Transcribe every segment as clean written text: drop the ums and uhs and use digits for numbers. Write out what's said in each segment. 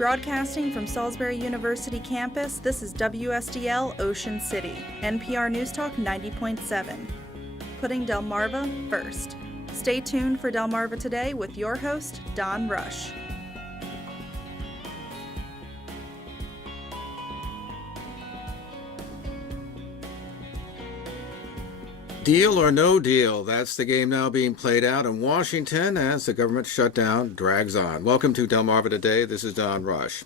Broadcasting from Salisbury University campus, this is WSDL Ocean City, NPR News Talk 90.7. Putting Delmarva first. Stay tuned for Delmarva Today with your host, Don Rush. Deal or no deal, that's the game now being played out in Washington as the government shutdown drags on. Welcome to Delmarva Today. This is Don Rush.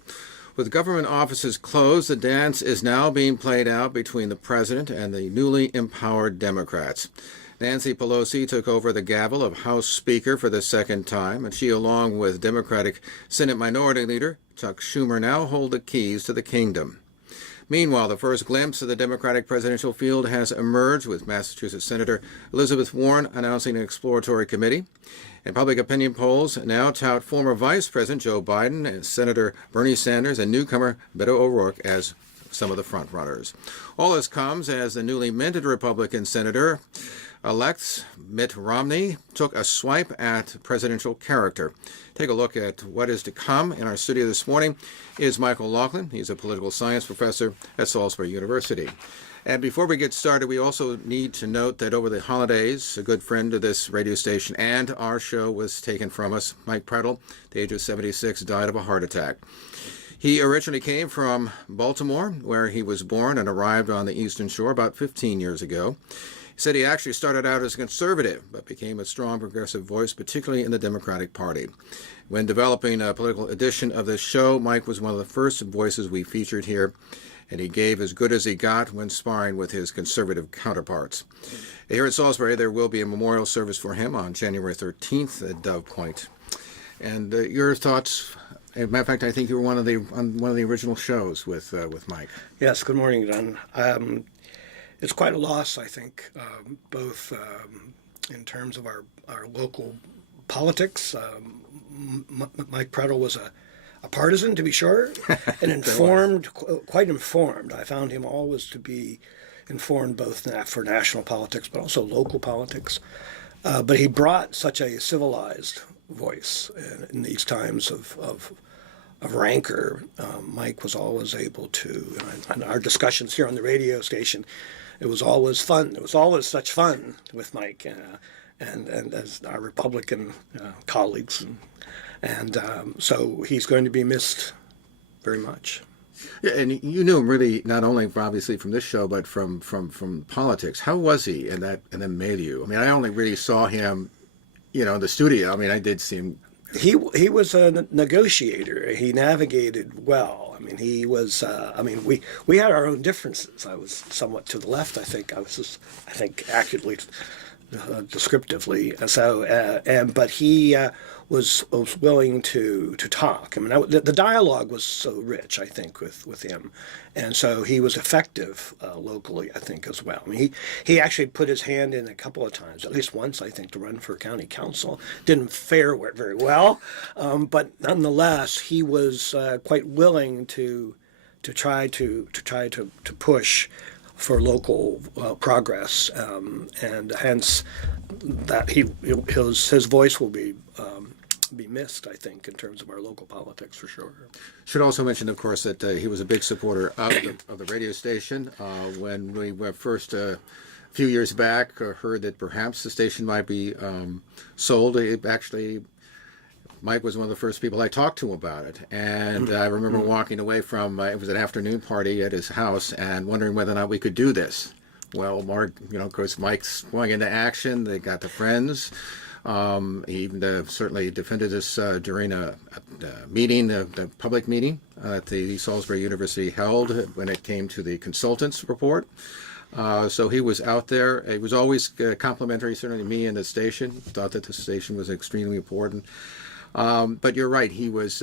With government offices closed, the dance is now being played out between the president and the newly empowered Democrats. Nancy Pelosi took over the gavel of House Speaker for the second time, and she, along with Democratic Senate Minority Leader Chuck Schumer, now hold the keys to the kingdom. Meanwhile, the first glimpse of the Democratic presidential field has emerged, with Massachusetts Senator Elizabeth Warren announcing an exploratory committee. And public opinion polls now tout former Vice President Joe Biden and Senator Bernie Sanders and newcomer Beto O'Rourke as some of the frontrunners. All this comes as the newly minted Republican Senator-elect Mitt Romney took a swipe at presidential character. Take a look at what is to come. In our studio this morning is Michael Laughlin. He's a political science professor at Salisbury University. And before we get started, we also need to note that over the holidays, a good friend of this radio station and our show was taken from us. Mike Prattle, at the age of 76, died of a heart attack. He originally came from Baltimore, where he was born and arrived on the Eastern Shore about 15 years ago. He said he actually started out as a conservative, but became a strong progressive voice, particularly in the Democratic Party. When developing a political edition of this show, Mike was one of the first voices we featured here, and he gave as good as he got when sparring with his conservative counterparts. Here at Salisbury, there will be a memorial service for him on January 13th at Dove Point. And your thoughts? As a matter of fact, I think you were on one of the original shows with Mike. Yes, good morning, Don. It's quite a loss, I think, both in terms of our local politics. Mike Prattle was a partisan, to be sure, and informed, quite informed. I found him always to be informed both for national politics but also local politics. But he brought such a civilized voice in these times of rancor. Mike was always able to, in our discussions here on the radio station, it was always fun. It was always such fun with Mike and as our Republican colleagues. And so he's going to be missed very much. Yeah, and you knew him really not only obviously from this show, but from politics. How was he in that milieu? I mean, I only really saw him, in the studio. I mean, I did see him. He was a negotiator. He navigated well. I mean, he was. We had our own differences. I was somewhat to the left. I think accurately, descriptively. So, but he was willing to talk. I mean, the dialogue was so rich. I think with him, and so he was effective locally. I think as well. I mean, he actually put his hand in a couple of times, at least once, I think, to run for county council. Didn't fare very well, but nonetheless, he was quite willing to try to push for local progress, and hence that his voice will be missed, I think, in terms of our local politics for sure. Should also mention, of course, that he was a big supporter of the radio station. When we were first a few years back heard that perhaps the station might be sold, Mike was one of the first people I talked to about it. And I remember walking away from, it was an afternoon party at his house, and wondering whether or not we could do this. Well, Mark, of course, Mike's going into action. They got the friends. He even certainly defended us during a meeting, the public meeting that the Salisbury University held when it came to the consultants report. So he was out there. He was always complimentary, certainly to me and the station. Thought that the station was extremely important. But you're right. He was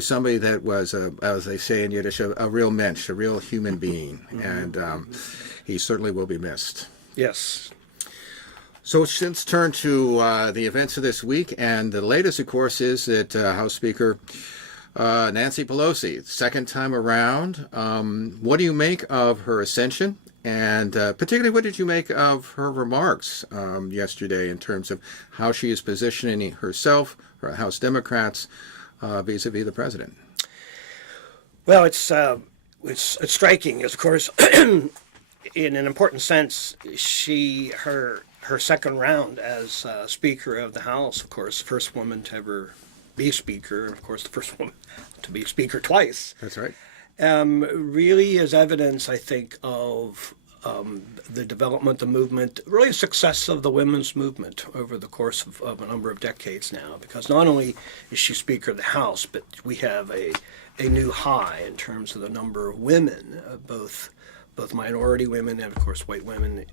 somebody that was, as they say in Yiddish, a real mensch, a real human being, and he certainly will be missed. Yes. So let's turn to the events of this week, and the latest, of course, is that House Speaker Nancy Pelosi, second time around. What do you make of her ascension? And particularly, what did you make of her remarks yesterday in terms of how she is positioning herself, her House Democrats, vis-a-vis the president? Well, it's striking. Of course, in an important sense, her second round as Speaker of the House, of course, first woman to ever be Speaker, of course, the first woman to be Speaker twice. That's right. Really is evidence, I think, of the development, the movement, really the success of the women's movement over the course of a number of decades now. Because not only is she Speaker of the House, but we have a new high in terms of the number of women, both minority women and, of course, white women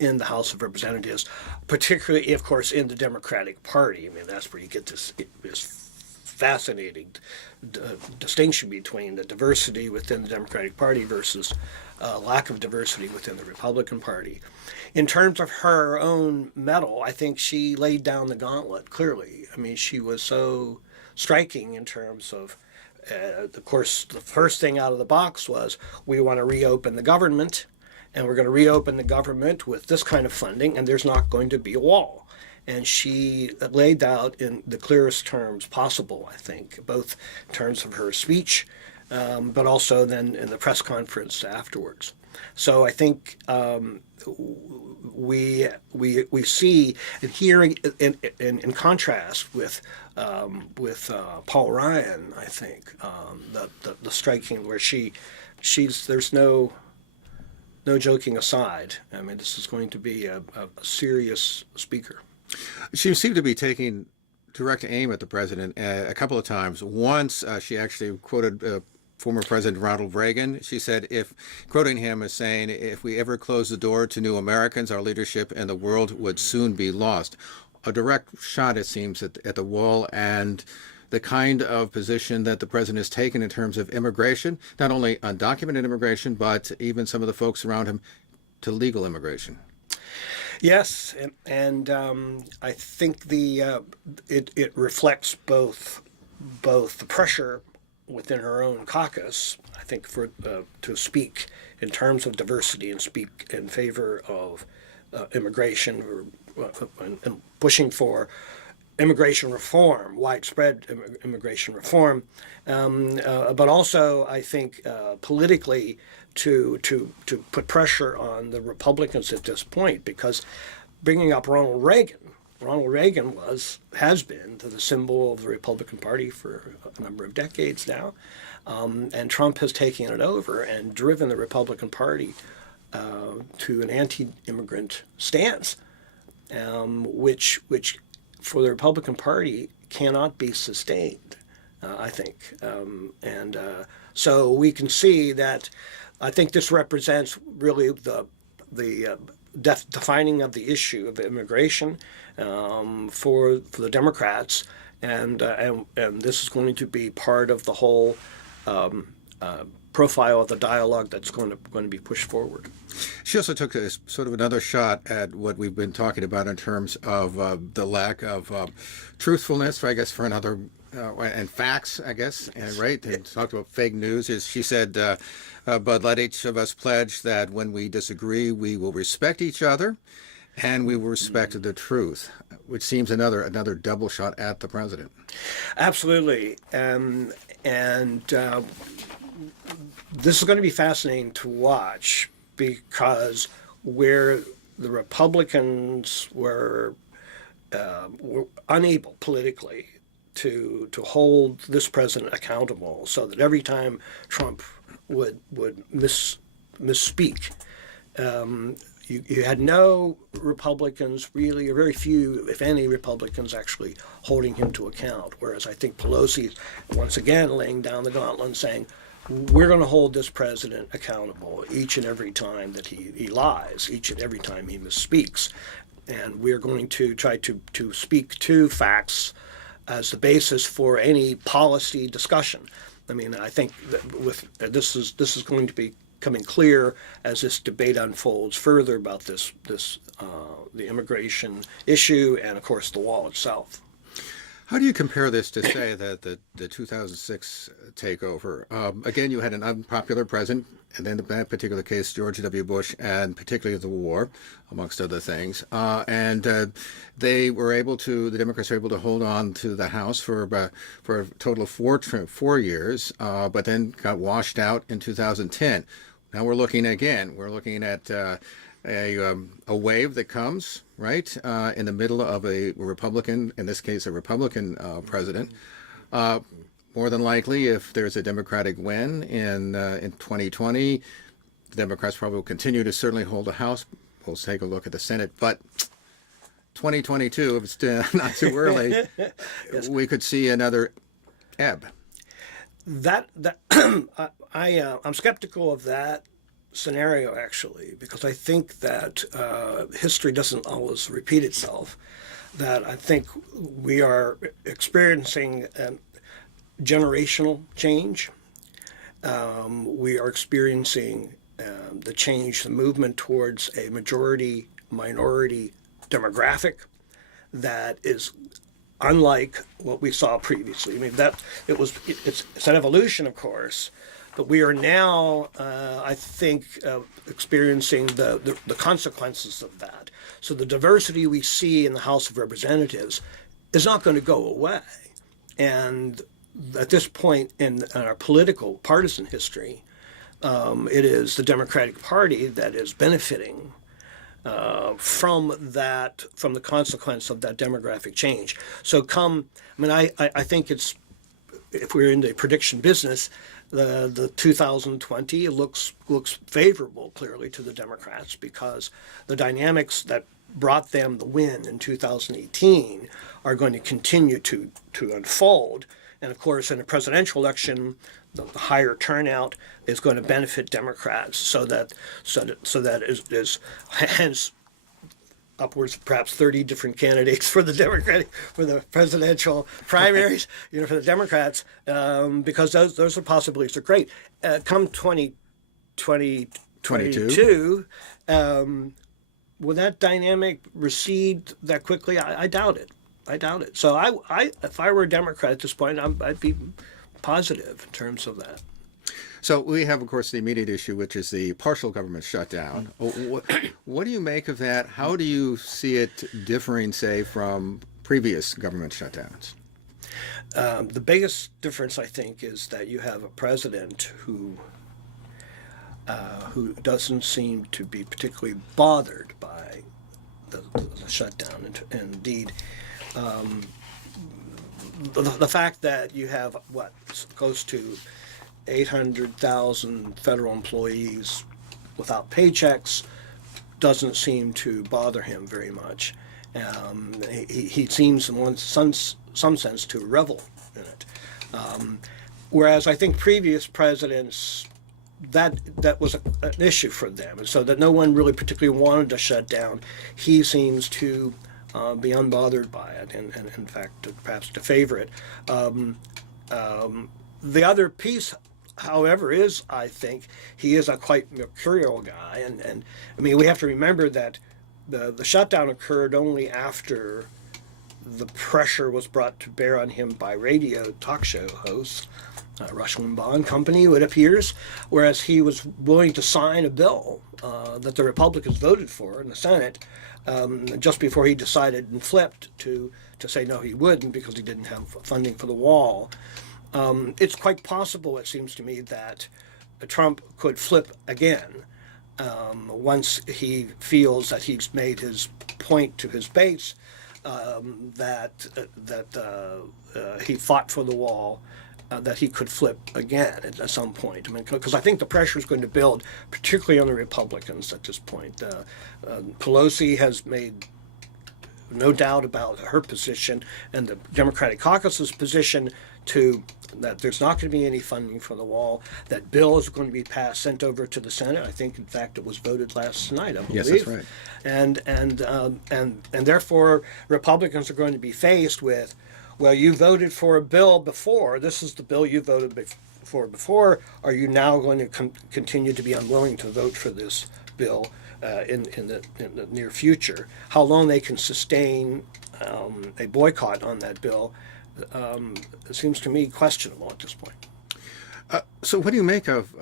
in the House of Representatives, particularly, of course, in the Democratic Party. I mean, that's where you get this fascinating distinction between the diversity within the Democratic Party versus lack of diversity within the Republican Party. In terms of her own mettle, I think she laid down the gauntlet clearly. I mean, she was so striking in terms of, of course, the first thing out of the box was we want to reopen the government, and we're going to reopen the government with this kind of funding, and there's not going to be a wall. And she laid out in the clearest terms possible, I think, both in terms of her speech, but also then in the press conference afterwards. So I think we see and hearing in contrast with Paul Ryan, I think the striking where she's there's no joking aside. I mean, this is going to be a serious speaker. She seemed to be taking direct aim at the president a couple of times. Once she actually quoted former President Ronald Reagan. She said, quoting him as saying, if we ever close the door to new Americans, our leadership and the world would soon be lost. A direct shot, it seems, at the wall and the kind of position that the president has taken in terms of immigration, not only undocumented immigration, but even some of the folks around him to legal immigration. Yes, and I think it reflects both the pressure within her own caucus, I think, to speak in terms of diversity and speak in favor of immigration and pushing for immigration reform, widespread immigration reform, but also I think politically to put pressure on the Republicans at this point, because bringing up Ronald Reagan has been the symbol of the Republican Party for a number of decades now, and Trump has taken it over and driven the Republican Party to an anti-immigrant stance, which for the Republican Party cannot be sustained, I think. So we can see that I think this represents really the defining of the issue of immigration for the Democrats, and this is going to be part of the whole profile of the dialogue that's going to be pushed forward. She also took a sort of another shot at what we've been talking about in terms of the lack of truthfulness, I guess, for another and facts, I guess, and right, and talked about fake news. She said, "But let each of us pledge that when we disagree, we will respect each other, and we will respect the truth," which seems another double shot at the president. Absolutely, and this is going to be fascinating to watch, because where the Republicans were unable politically to hold this president accountable, so that every time Trump would misspeak, you had no Republicans really, or very few, if any, Republicans actually holding him to account. Whereas I think Pelosi is once again laying down the gauntlet and saying, we're going to hold this president accountable each and every time that he lies, each and every time he misspeaks. And we're going to try to speak to facts as the basis for any policy discussion. I mean, I think that this is going to be becoming clear as this debate unfolds further about the immigration issue and, of course, the wall itself. How do you compare this to, say, the 2006 takeover? Again, you had an unpopular president, and in that particular case, George W. Bush, and particularly the war, amongst other things. And they were able to, the Democrats were able to hold on to the House for a total of 4 years, but then got washed out in 2010. Now we're looking at a wave that comes right in the middle of a Republican, in this case, a Republican president. More than likely, if there's a Democratic win in 2020, the Democrats probably will continue to certainly hold the House. We'll take a look at the Senate, but 2022, if it's not too early, we could see another ebb. I'm skeptical of that scenario, actually, because I think that history doesn't always repeat itself. That I think we are experiencing generational change. We are experiencing the movement towards a majority-minority demographic that is unlike what we saw previously. I mean, it's an evolution, of course, but we are now, I think, experiencing the consequences of that. So the diversity we see in the House of Representatives is not going to go away. And at this point in our political partisan history, it is the Democratic Party that is benefiting from the consequence of that demographic change. So I think if we're in the prediction business, the 2020 looks favorable clearly to the Democrats, because the dynamics that brought them the win in 2018 are going to continue to unfold. And of course, in a presidential election, the higher turnout is going to benefit Democrats, so that is hence upwards of perhaps 30 different candidates for the presidential primaries, for the Democrats, because those are possibilities are great. Come 2022, will that dynamic recede that quickly? I doubt it. So if I were a Democrat at this point, I'd be positive in terms of that. So we have, of course, the immediate issue, which is the partial government shutdown. What do you make of that? How do you see it differing, say, from previous government shutdowns? The biggest difference, I think, is that you have a president who doesn't seem to be particularly bothered by the shutdown. And indeed, the fact that you have close to 800,000 federal employees without paychecks doesn't seem to bother him very much. He seems, in some sense, to revel in it. Whereas I think previous presidents, that was an issue for them, and so that no one really particularly wanted to shut down. He seems to be unbothered by it, and in fact, perhaps to favor it. The other piece, however, is I think he is a quite mercurial guy, and I mean, we have to remember that the shutdown occurred only after the pressure was brought to bear on him by radio talk show hosts, Rush Limbaugh and company, it appears, whereas he was willing to sign a bill that the Republicans voted for in the Senate just before he decided and flipped to say no, he wouldn't, because he didn't have funding for the wall. It's quite possible, it seems to me, that Trump could flip again once he feels that he's made his point to his base, that he fought for the wall, that he could flip again at some point. I mean, because I think the pressure is going to build, particularly on the Republicans at this point. Pelosi has made no doubt about her position, and the Democratic caucus's position that there's not going to be any funding for the wall, that bill is going to be sent over to the Senate. I think, in fact, it was voted last night, I believe. Yes, that's right. And therefore, Republicans are going to be faced with, well, you voted for a bill before. This is the bill you voted for before. Are you now going to continue to be unwilling to vote for this bill in the near future? How long they can sustain a boycott on that bill it seems to me questionable at this point. So what do you make of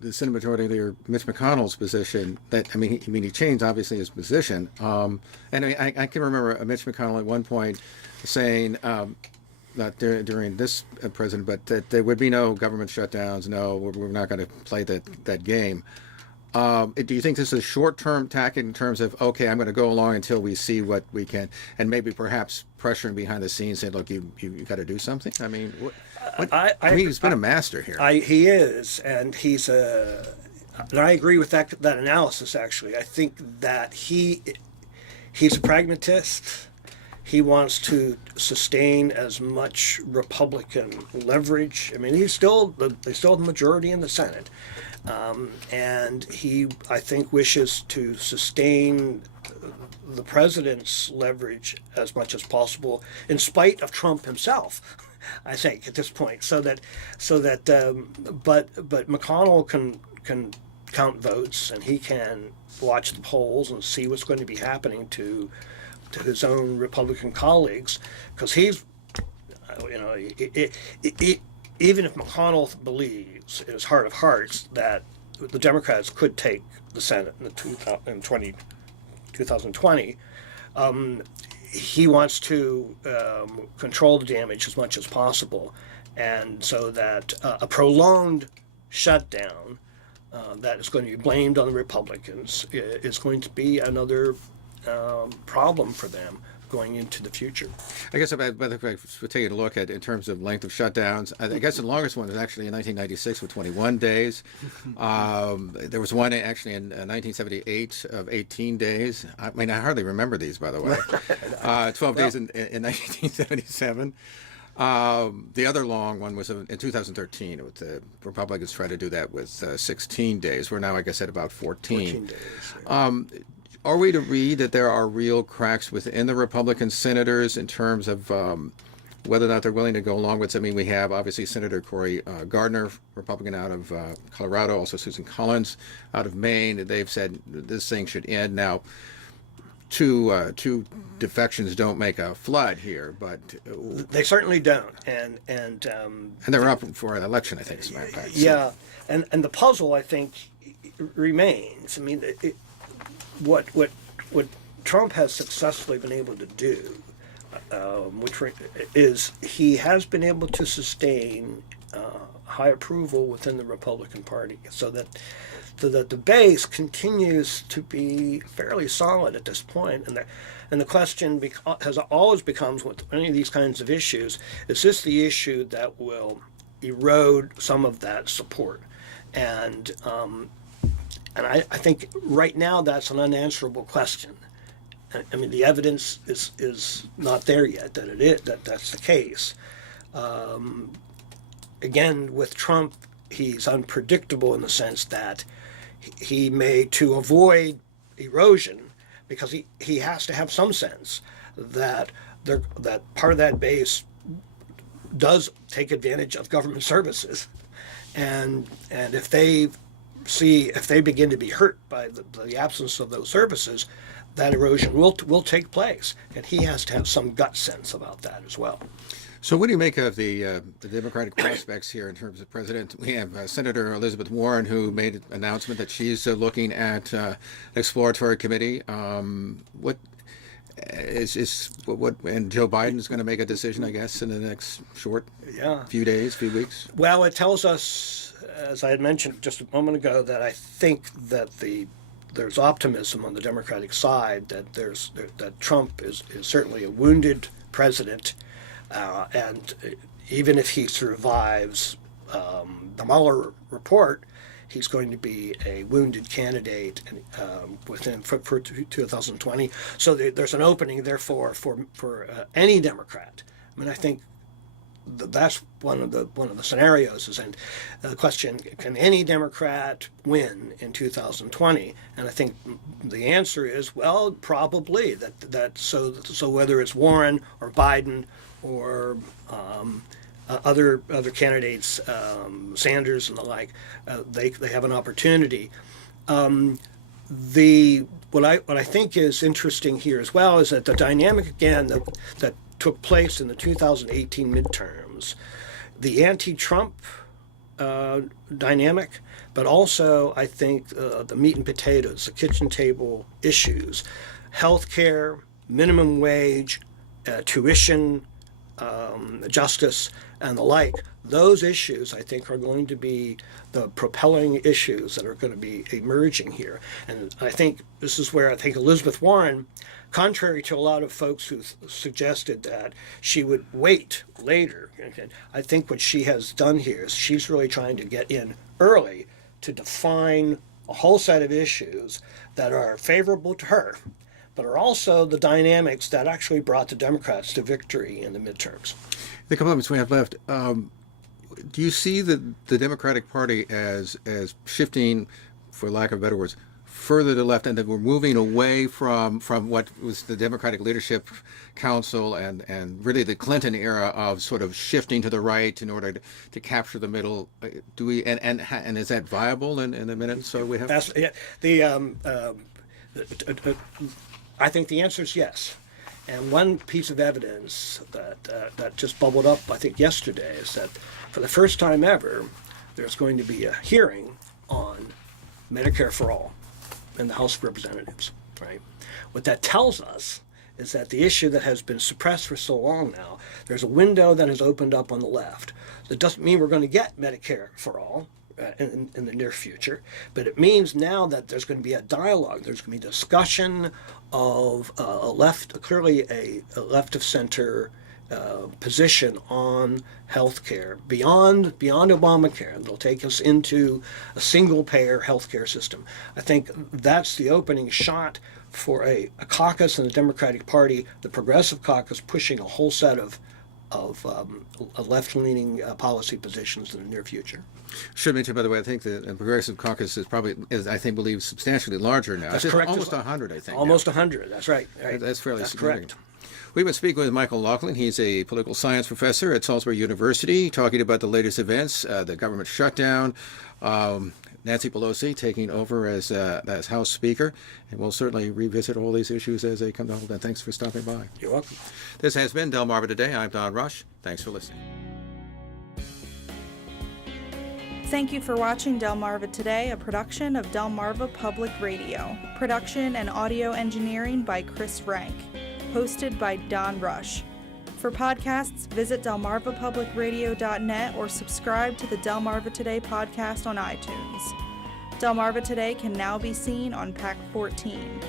the Senate Majority Leader Mitch McConnell's position? That he changed obviously his position, and I can remember Mitch McConnell at one point saying, not during this president, but that there would be no government shutdowns. No, we're not going to play that game. Do you think this is a short-term tactic in terms of, okay, I'm going to go along until we see what we can, and maybe perhaps pressuring behind the scenes, saying, look, you got to do something? I mean, he's been a master here. He is, and and I agree with that analysis, actually. I think that he's a pragmatist. He wants to sustain as much Republican leverage. I mean, they still have the majority in the Senate. And he, I think, wishes to sustain the president's leverage as much as possible, in spite of Trump himself. I think at this point, but McConnell can count votes, and he can watch the polls and see what's going to be happening to his own Republican colleagues, because he's, even if McConnell believes in his heart of hearts that the Democrats could take the Senate in 2020, he wants to control the damage as much as possible, and so that a prolonged shutdown that is going to be blamed on the Republicans is going to be another problem for them going into the future. I guess if we're taking a look at in terms of length of shutdowns, I guess the longest one was actually in 1996 with 21 days. There was one actually in 1978 of 18 days. I mean, I hardly remember these, by the way. 12 days in 1977. The other long one was in 2013. The Republicans tried to do that with 16 days. We're now, I guess, at about 14 days. Yeah. Are we to read that there are real cracks within the Republican senators in terms of whether or not they're willing to go along with it? I mean, we have obviously Senator Cory Gardner, Republican out of Colorado, also Susan Collins out of Maine. They've said this thing should end. Now, two defections don't make a flood here, but they certainly don't. And they're up for an election, I think, as a matter of fact. Yeah, and the puzzle, I think, remains. I mean, what Trump has successfully been able to do, which is he has been able to sustain high approval within the Republican Party, so that the base continues to be fairly solid at this point. And the question has always becomes with any of these kinds of issues: is this the issue that will erode some of that support? And I think right now that's an unanswerable question. I mean, the evidence is not there yet that's the case. Again, with Trump, he's unpredictable in the sense that he may, to avoid erosion, because he has to have some sense that part of that base does take advantage of government services, and if they begin to be hurt by the absence of those services, that erosion will take place, and he has to have some gut sense about that as well. So what do you make of the Democratic prospects here in terms of president? We have Senator Elizabeth Warren, who made an announcement that she's looking at an exploratory committee. What and Joe Biden's going to make a decision, I guess, in the next few weeks? Well, it tells us, as I had mentioned just a moment ago, that I think that there's optimism on the Democratic side that Trump is certainly a wounded president, and even if he survives the Mueller report, he's going to be a wounded candidate for 2020. So there's an opening, therefore, for any Democrat. I mean, I think that's one of the scenarios. And the question: can any Democrat win in 2020? And I think the answer is, well, probably. So whether it's Warren or Biden or other candidates, Sanders and the like, they have an opportunity. What I think is interesting here as well is that the dynamic again that took place in the 2018 midterms, the anti-Trump dynamic, but also I think the meat and potatoes, the kitchen table issues, healthcare, minimum wage, tuition, justice, and the like. Those issues, I think, are going to be the propelling issues that are going to be emerging here. And I think this is where I think Elizabeth Warren, contrary to a lot of folks who suggested that she would wait later, I think what she has done here is she's really trying to get in early to define a whole set of issues that are favorable to her, but are also the dynamics that actually brought the Democrats to victory in the midterms. The couple of minutes we have left, do you see the Democratic Party as shifting, for lack of better words, further to the left, and that we're moving away from what was the Democratic Leadership Council and really the Clinton era of sort of shifting to the right in order to capture the middle? Do we and is that viable in the minute so we have? I think the answer is yes. And one piece of evidence that just bubbled up, I think, yesterday is that for the first time ever, there's going to be a hearing on Medicare for All in the House of Representatives, right? What that tells us is that the issue that has been suppressed for so long now, there's a window that has opened up on the left. That doesn't mean we're going to get Medicare for All in the near future, but it means now that there's going to be a dialogue, there's going to be discussion of clearly a left of center position on healthcare beyond Obamacare, and they'll take us into a single payer healthcare system. I think that's the opening shot for a caucus in the Democratic Party, the Progressive Caucus, pushing a whole set of left-leaning policy positions in the near future. Should mention, by the way, I think the Progressive Caucus believes substantially larger now. That's it's correct. Almost 100, I think. Almost 100. That's right. That's fairly significant. Correct. We've been speaking with Michael Laughlin. He's a political science professor at Salisbury University, talking about the latest events, the government shutdown, Nancy Pelosi taking over as House Speaker, and we'll certainly revisit all these issues as they come to hold. And thanks for stopping by. You're welcome. This has been Delmarva Today. I'm Don Rush. Thanks for listening. Thank you for watching Delmarva Today, a production of Delmarva Public Radio. Production and audio engineering by Chris Rank. Hosted by Don Rush. For podcasts, visit delmarvapublicradio.net or subscribe to the Delmarva Today podcast on iTunes. Delmarva Today can now be seen on Pack 14.